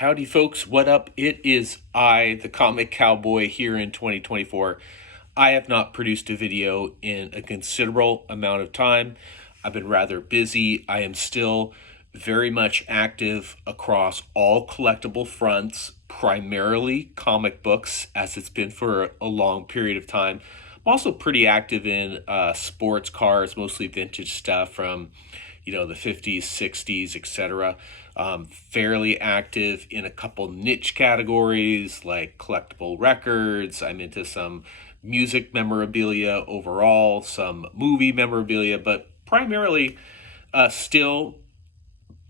Howdy, folks. What up? It is I, the Comic Cowboy, here in 2024. I have not produced a video in a considerable amount of time. I've been rather busy. I am still very much active across all collectible fronts, primarily comic books, as it's been for a long period of time. I'm also pretty active in sports cars, mostly vintage stuff from the 50s, 60s, etc. Fairly active in a couple niche categories like collectible records. I'm into some music memorabilia overall, some movie memorabilia, but primarily still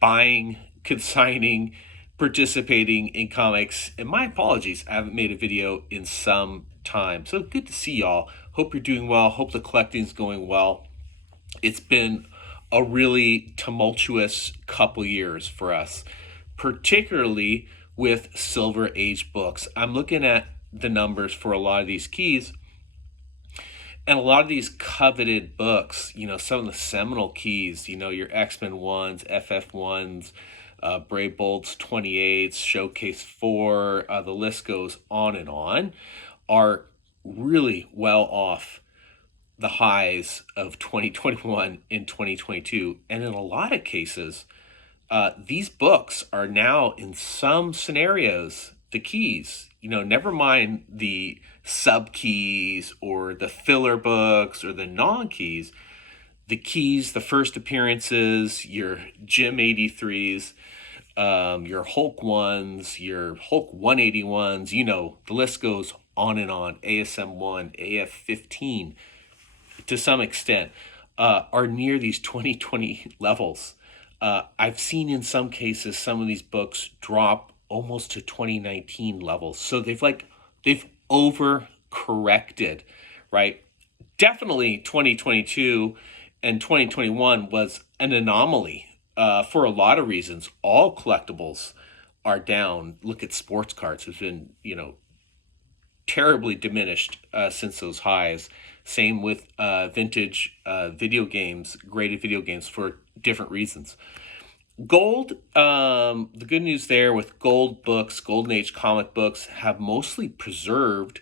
buying, consigning, participating in comics. And my apologies, I haven't made a video in some time. So good to see y'all. Hope you're doing well. Hope the collecting's going well. It's been a really tumultuous couple years for us, particularly with Silver Age books. I'm looking at the numbers for a lot of these keys, and a lot of these coveted books, some of the seminal keys, your X-Men 1s, FF 1s, Brave Bolts 28s, Showcase 4, the list goes on, are really well off the highs of 2021 and 2022. And in a lot of cases, these books are now, in some scenarios, the keys. Never mind the sub keys or the filler books or the non keys. The keys, the first appearances, your Jim 83s, your Hulk 1s, your Hulk 181s, the list goes on and on. ASM 1, AF 15, to some extent, are near these 2020 levels. I've seen in some cases some of these books drop almost to 2019 levels. So they've over corrected, right? Definitely 2022 and 2021 was an anomaly for a lot of reasons. All collectibles are down. Look at sports cards. It's been, terribly diminished since those highs. Same with vintage video games, graded video games, for different reasons. Gold, the good news there with gold books, Golden Age comic books have mostly preserved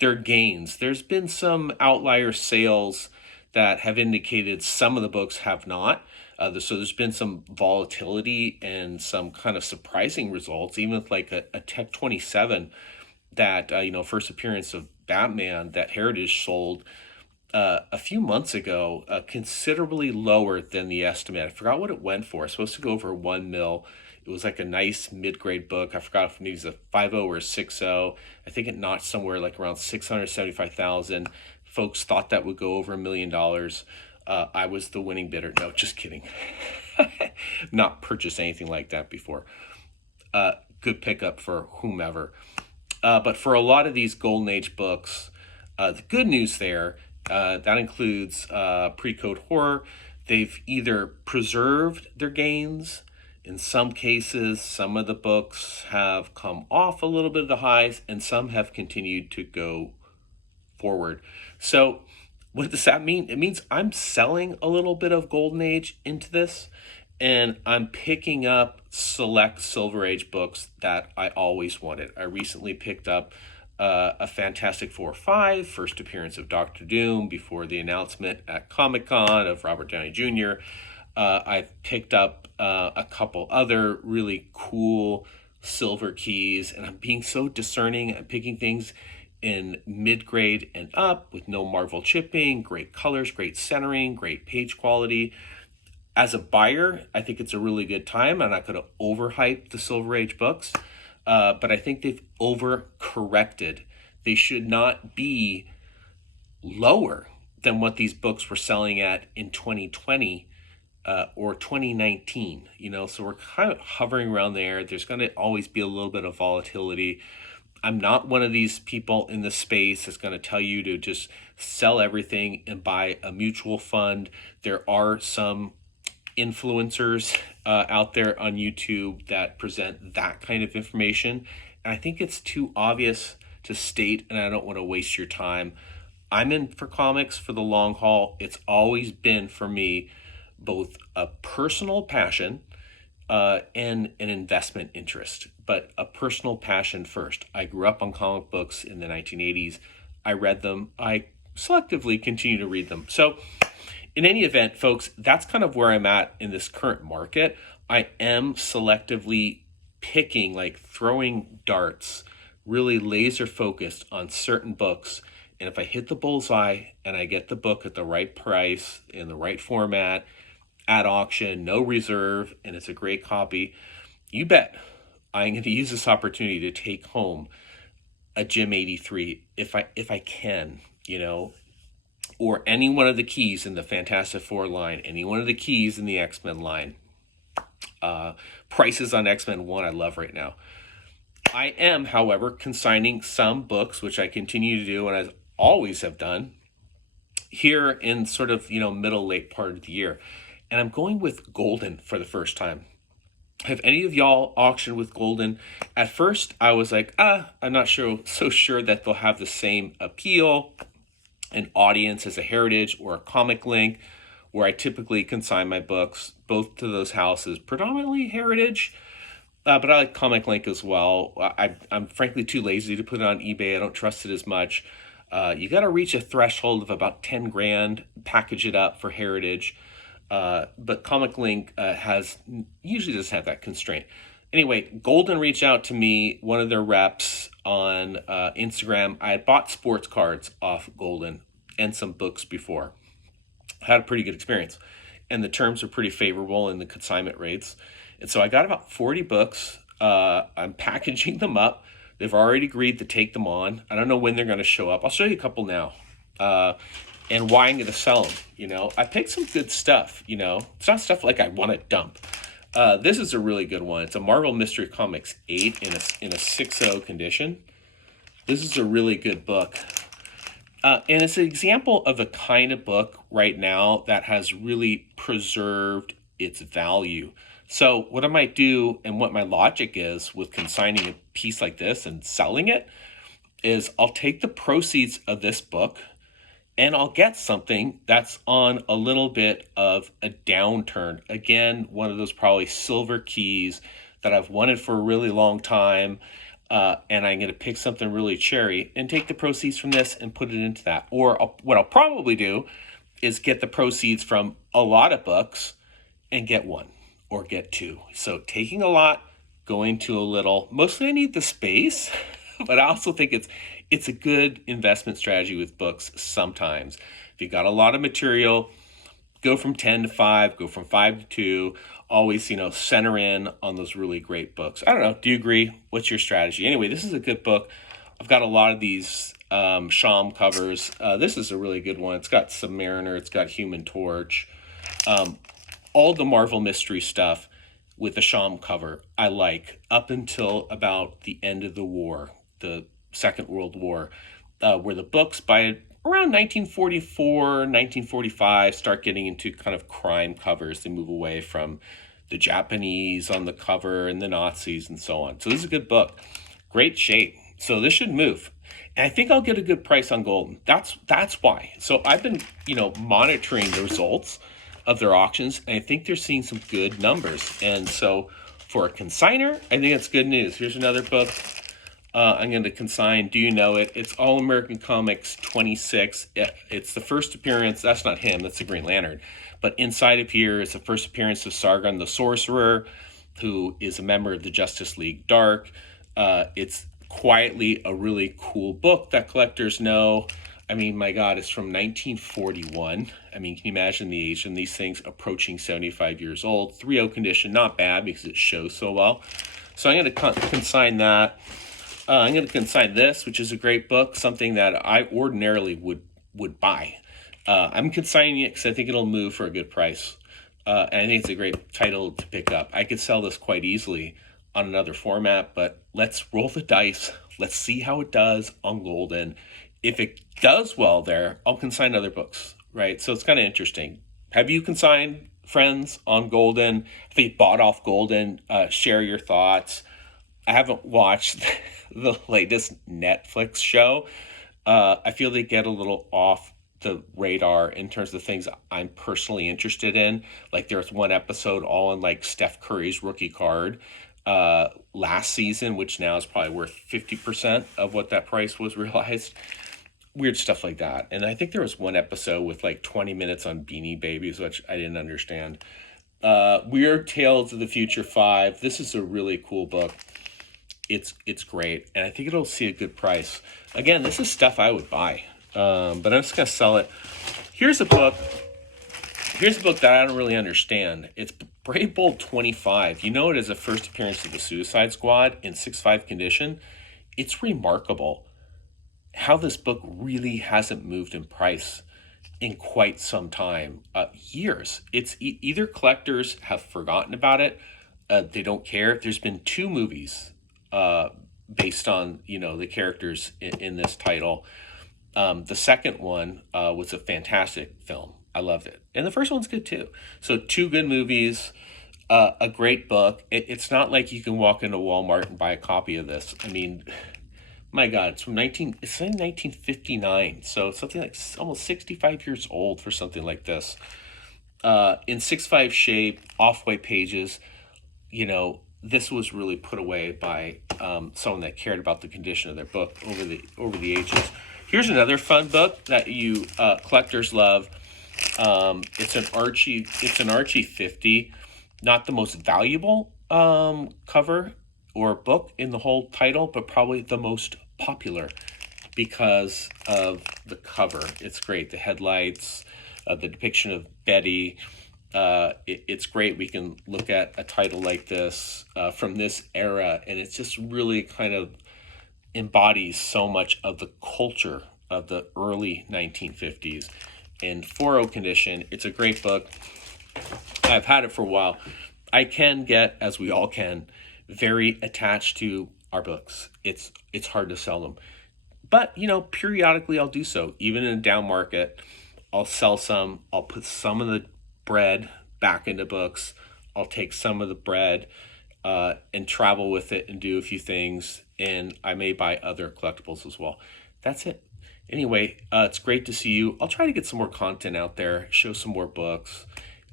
their gains. There's been some outlier sales that have indicated some of the books have not. So there's been some volatility and some kind of surprising results, even with like a Tech 27 that, first appearance of Batman that Heritage sold a few months ago, considerably lower than the estimate. I forgot what it went for. It's supposed to go over 1 mil. It was like a nice mid-grade book. I forgot if it was a 5.0 or a 6.0. I think it notched somewhere like around 675,000. Folks thought that would go over $1 million. I was the winning bidder. No, just kidding. Not purchased anything like that before. Good pickup for whomever. But for a lot of these Golden Age books, the good news there, that includes Pre-Code Horror. They've either preserved their gains. In some cases, some of the books have come off a little bit of the highs, and some have continued to go forward. So what does that mean? It means I'm selling a little bit of Golden Age into this, and I'm picking up select Silver Age books that I always wanted. I recently picked up a Fantastic Four 5, first appearance of Doctor Doom before the announcement at Comic-Con of Robert Downey Jr. I've picked up a couple other really cool silver keys, and I'm being so discerning. I'm picking things in mid-grade and up with no Marvel chipping, great colors, great centering, great page quality. As a buyer, I think it's a really good time. I'm not going to overhype the Silver Age books, but I think they've overcorrected. They should not be lower than what these books were selling at in 2020 or 2019. So we're kind of hovering around there. There's going to always be a little bit of volatility. I'm not one of these people in the space that's going to tell you to just sell everything and buy a mutual fund. There are some influencers out there on YouTube that present that kind of information. And I think it's too obvious to state, and I don't want to waste your time. I'm in for comics for the long haul. It's always been for me both a personal passion and an investment interest, but a personal passion first. I grew up on comic books in the 1980s. I read them. I selectively continue to read them. So, in any event, folks, that's kind of where I'm at in this current market. I am selectively picking, like throwing darts, really laser focused on certain books. And if I hit the bullseye and I get the book at the right price, in the right format, at auction, no reserve, and it's a great copy, you bet I'm going to use this opportunity to take home a Jim 83 if I can, or any one of the keys in the Fantastic Four line, any one of the keys in the X-Men line. Prices on X-Men 1 I love right now. I am, however, consigning some books, which I continue to do and I always have done, here in sort of, middle, late part of the year. And I'm going with Golden for the first time. Have any of y'all auctioned with Golden? At first, I was like, I'm not so sure that they'll have the same appeal and audience as a Heritage or a Comic Link, where I typically consign my books, both to those houses, predominantly Heritage, but I like Comic Link as well. I'm frankly too lazy to put it on eBay. I don't trust it as much. You got to reach a threshold of about 10 grand, package it up for Heritage. But Comic Link usually doesn't have that constraint. Anyway, Golden reached out to me, one of their reps on Instagram. I had bought sports cards off Golden and some books before. Had a pretty good experience. And the terms are pretty favorable in the consignment rates. And so I got about 40 books. I'm packaging them up. They've already agreed to take them on. I don't know when they're going to show up. I'll show you a couple now. And why I'm going to sell them. I picked some good stuff. It's not stuff like I want to dump. This is a really good one. It's a Marvel Mystery Comics 8 in a 6.0 condition. This is a really good book. And it's an example of a kind of book right now that has really preserved its value. So what I might do, and what my logic is with consigning a piece like this and selling it, is I'll take the proceeds of this book and I'll get something that's on a little bit of a downturn. Again, one of those probably silver keys that I've wanted for a really long time. And I'm going to pick something really cherry and take the proceeds from this and put it into that. Or what I'll probably do is get the proceeds from a lot of books and get one or get two. So taking a lot, going to a little. Mostly I need the space, but I also think it's a good investment strategy with books sometimes. If you got a lot of material, go from 10 to 5, go from 5 to 2. Always, center in on those really great books. I don't know. Do you agree? What's your strategy? Anyway, this is a good book. I've got a lot of these Sham covers. This is a really good one. It's got Submariner. It's got Human Torch. All the Marvel Mystery stuff with the Sham cover I like up until about the end of the war, the Second World War, where the books by around 1944, 1945 start getting into kind of crime covers. They move away from the Japanese on the cover and the Nazis and so on. So this is a good book. Great shape. So this should move. And I think I'll get a good price on Golden. That's why. So I've been, monitoring the results of their auctions, and I think they're seeing some good numbers. And so for a consigner, I think it's good news. Here's another book. I'm going to consign Do You Know It? It's All American Comics 26. It's the first appearance. That's not him. That's the Green Lantern. But inside of here is the first appearance of Sargon the Sorcerer, who is a member of the Justice League Dark. It's quietly a really cool book that collectors know. I mean, my God, it's from 1941. I mean, can you imagine the age in these things approaching 75 years old? 3.0 condition, not bad because it shows so well. So I'm going to consign that. I'm going to consign this, which is a great book, something that I ordinarily would buy. I'm consigning it because I think it'll move for a good price. And I think it's a great title to pick up. I could sell this quite easily on another format, but let's roll the dice. Let's see how it does on Golden. If it does well there, I'll consign other books, right? So it's kind of interesting. Have you consigned, friends, on Golden? If you bought off Golden, share your thoughts. I haven't watched the latest Netflix show. I feel they get a little off the radar in terms of things I'm personally interested in. Like there's one episode all on like Steph Curry's rookie card last season, which now is probably worth 50% of what that price was realized. Weird stuff like that. And I think there was one episode with like 20 minutes on Beanie Babies, which I didn't understand. Weird Tales of the Future 5. This is a really cool book. It's great, and I think it'll see a good price. Again, this is stuff I would buy, but I'm just gonna sell it. Here's a book. Here's a book that I don't really understand. It's Brave Bold 25. You know it as a first appearance of the Suicide Squad in 6.5 condition. It's remarkable how this book really hasn't moved in price in quite some time, years. It's either collectors have forgotten about it, they don't care. There's been 2 movies based on the characters in this title. The second one was a fantastic film. I loved it, and the first one's good too. So 2 good movies, a great book. It's not like you can walk into Walmart and buy a copy of this. I mean, my God, it's from 1959, so something like almost 65 years old for something like this. In 6.5 shape, off-white pages. This was really put away by someone that cared about the condition of their book over the ages. Here's another fun book that you collectors love. It's an Archie 50, not the most valuable cover or book in the whole title, but probably the most popular because of the cover. It's great. The headlights, the depiction of Betty. It's great. We can look at a title like this from this era, and it just really kind of embodies so much of the culture of the early 1950s. In 4.0 condition, it's a great book. I've had it for a while. I can get, as we all can, very attached to our books. It's hard to sell them. But, periodically I'll do so. Even in a down market, I'll sell some. I'll put some of the bread back into books. I'll take some of the bread and travel with it and do a few things. And I may buy other collectibles as well. That's it. Anyway, it's great to see you. I'll try to get some more content out there, show some more books.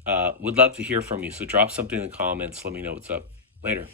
Would love to hear from you. So drop something in the comments. Let me know what's up. Later.